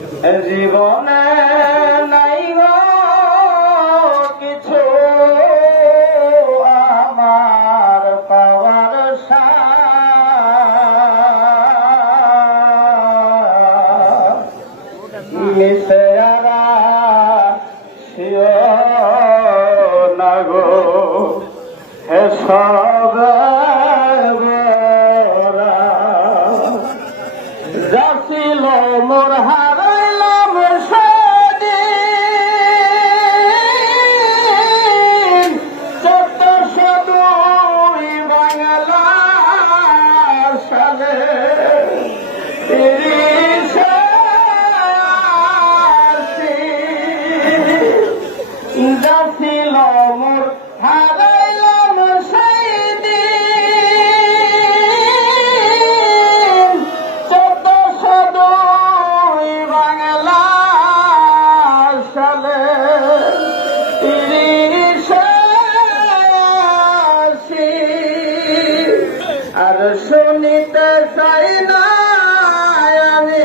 জীবনে নাই কিছু আমার পাওয়ার মিশেরা না গো সব যাচ্ছিল মোর হারাইলাম সেদিন 1402 বাংলা সালে 30 যাচ্ছিল মোর হারাইলাম সেদিন 1402 বাংলা সালে 30 আর শুনিতে চাই না আমি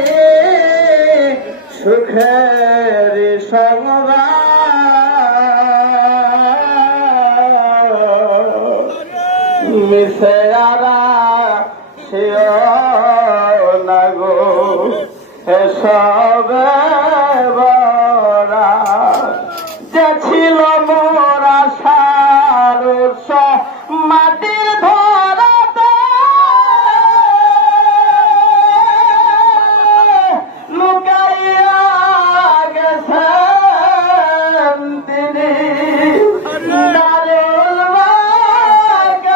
সুখের সংবাদ মিশেরা না গো সব বরা যে ছিল মোর আশার মাটির ধরাতে লুকাইয়া গেছেন তিনি দারুল বাগাতে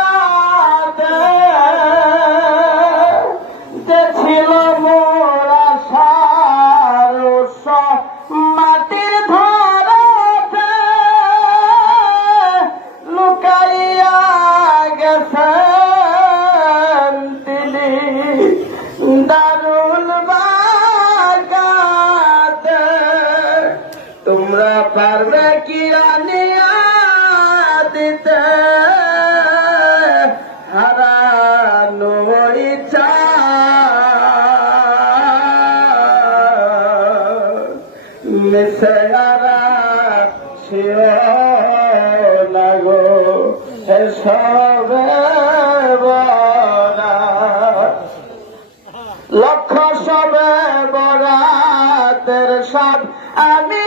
যে ছিল মোর আশার মাটির ধরাতে লুকাইয়া গেছেন তিনি দারুল বাগাতে তোমরা পারবে কি আনিয়া দিতে হারানো ইচ্ছা মিশেরা না গো সবে বরা লক্ষ সবে বরাতের সব আমি